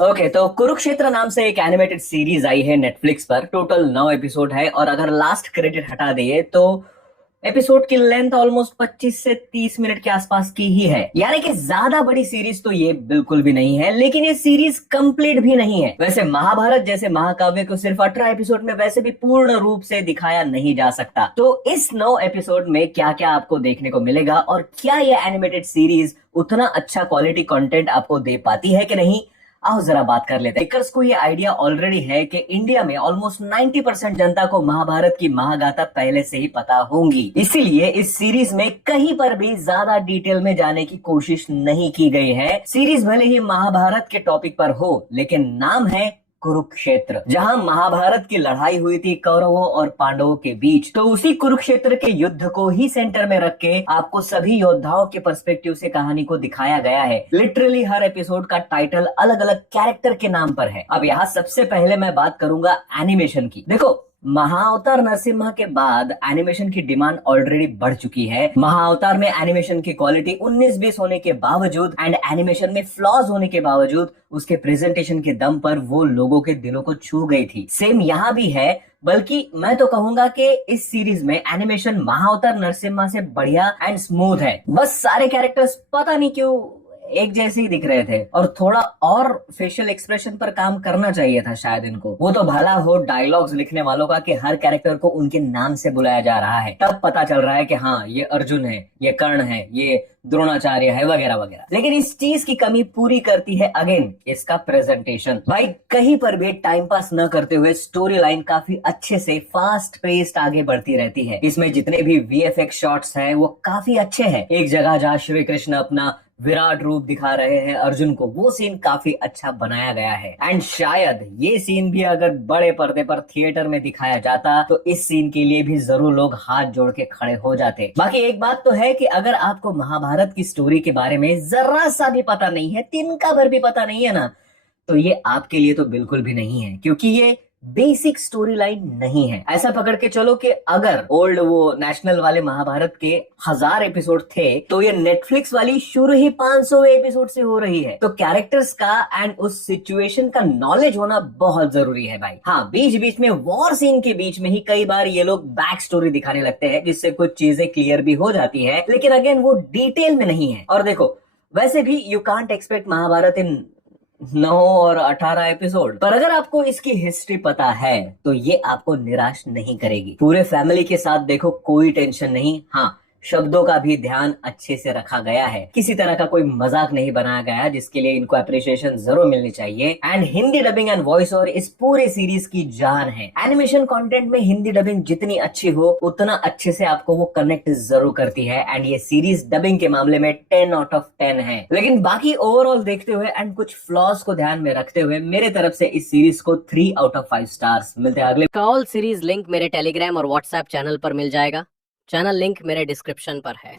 Okay तो कुरुक्षेत्र नाम से एक एनिमेटेड सीरीज आई है नेटफ्लिक्स पर। टोटल 9 एपिसोड है और अगर लास्ट क्रेडिट हटा दिए तो एपिसोड की लेंथ ऑलमोस्ट 25 से 30 मिनट के आसपास की ही है। यानी कि ज्यादा बड़ी सीरीज तो ये बिल्कुल भी नहीं है, लेकिन ये सीरीज कंप्लीट भी नहीं है। वैसे महाभारत जैसे महाकाव्य को सिर्फ 18 एपिसोड में वैसे भी पूर्ण रूप से दिखाया नहीं जा सकता। तो इस 9 एपिसोड में क्या क्या आपको देखने को मिलेगा और क्या ये एनिमेटेड सीरीज उतना अच्छा क्वालिटी कंटेंट आपको दे पाती है कि नहीं, आओ जरा बात कर लेते हैं। मेकर्स को ये आइडिया ऑलरेडी है कि इंडिया में ऑलमोस्ट 90% जनता को महाभारत की महागाथा पहले से ही पता होंगी, इसीलिए इस सीरीज में कहीं पर भी ज्यादा डिटेल में जाने की कोशिश नहीं की गई है। सीरीज भले ही महाभारत के टॉपिक पर हो, लेकिन नाम है कुरुक्षेत्र। जहां महाभारत की लड़ाई हुई थी कौरवों और पांडवों के बीच, तो उसी कुरुक्षेत्र के युद्ध को ही सेंटर में रख के आपको सभी योद्धाओं के पर्सपेक्टिव से कहानी को दिखाया गया है। लिटरली हर एपिसोड का टाइटल अलग अलग कैरेक्टर के नाम पर है। अब यहाँ सबसे पहले मैं बात करूंगा एनिमेशन की। देखो, महाअवतार नरसिम्हा के बाद एनिमेशन की डिमांड ऑलरेडी बढ़ चुकी है। महाअवतार में एनिमेशन की क्वालिटी 19-20 होने के बावजूद एंड एनिमेशन में फ्लॉज होने के बावजूद उसके प्रेजेंटेशन के दम पर वो लोगों के दिलों को छू गई थी। सेम यहाँ भी है, बल्कि मैं तो कहूंगा कि इस सीरीज में एनिमेशन महाअवतार नरसिम्हा से बढ़िया एंड स्मूथ है। बस सारे कैरेक्टर्स पता नहीं क्यों एक जैसे ही दिख रहे थे और थोड़ा और फेशियल एक्सप्रेशन पर काम करना चाहिए था शायद इनको। वो तो भला हो डायलॉग्स लिखने वालों का कि हर कैरेक्टर को उनके नाम से बुलाया जा रहा है, तब पता चल रहा है कि हाँ ये अर्जुन है, ये कर्ण है, ये द्रोणाचार्य है, वगैरह वगैरह। लेकिन इस चीज की कमी पूरी करती है अगेन इसका प्रेजेंटेशन। भाई कहीं पर भी टाइम पास न करते हुए स्टोरी लाइन काफी अच्छे से फास्ट पेस्ड आगे बढ़ती रहती है। इसमें जितने भी वीएफएक्स शॉट्स हैं वो काफी अच्छे हैं। एक जगह जहाँ श्री कृष्ण अपना विराट रूप दिखा रहे हैं अर्जुन को, वो सीन काफी अच्छा बनाया गया है। एंड शायद ये सीन भी अगर बड़े पर्दे पर थिएटर में दिखाया जाता तो इस सीन के लिए भी जरूर लोग हाथ जोड़ के खड़े हो जाते। बाकी एक बात तो है कि अगर आपको महाभारत की स्टोरी के बारे में जरा सा भी पता नहीं है, तिनका भर भी पता नहीं है ना, तो ये आपके लिए तो बिल्कुल भी नहीं है, क्योंकि ये बेसिक स्टोरी लाइन नहीं है। ऐसा पकड़ के चलो कि अगर ओल्ड वो नेशनल वाले महाभारत के 1000 एपिसोड थे, तो ये नेटफ्लिक्स वाली शुरू ही 500 एपिसोड से हो रही है। तो कैरेक्टर्स का एंड उस सिचुएशन का नॉलेज होना बहुत जरूरी है भाई। हाँ, बीच बीच में वॉर सीन के बीच में ही कई बार ये लोग बैक स्टोरी दिखाने लगते हैं, जिससे कुछ चीजें क्लियर भी हो जाती है, लेकिन अगेन वो डिटेल में नहीं है। और देखो, वैसे भी यू कांट एक्सपेक्ट महाभारत इन 9 और 18 एपिसोड, पर अगर आपको इसकी हिस्ट्री पता है तो ये आपको निराश नहीं करेगी। पूरे फैमिली के साथ देखो, कोई टेंशन नहीं। हाँ, शब्दों का भी ध्यान अच्छे से रखा गया है, किसी तरह का कोई मजाक नहीं बनाया गया, जिसके लिए इनको अप्रिसिएशन जरूर मिलनी चाहिए। And Hindi dubbing and voice over इस पूरे सीरीज की जान है। एनिमेशन कंटेंट में हिंदी डबिंग जितनी अच्छी हो, उतना अच्छे से आपको वो कनेक्ट जरूर करती है। एंड ये सीरीज डबिंग के मामले में 10 आउट ऑफ 10 है। लेकिन बाकी ओवरऑल देखते हुए एंड कुछ फ्लॉज को ध्यान में रखते हुए मेरे तरफ से इस सीरीज को 3 आउट ऑफ 5 स्टार्स मिलते हैं। अगले ऑल सीरीज लिंक मेरे टेलीग्राम और व्हाट्सएप चैनल पर मिल जाएगा। चैनल लिंक मेरे डिस्क्रिप्शन पर है।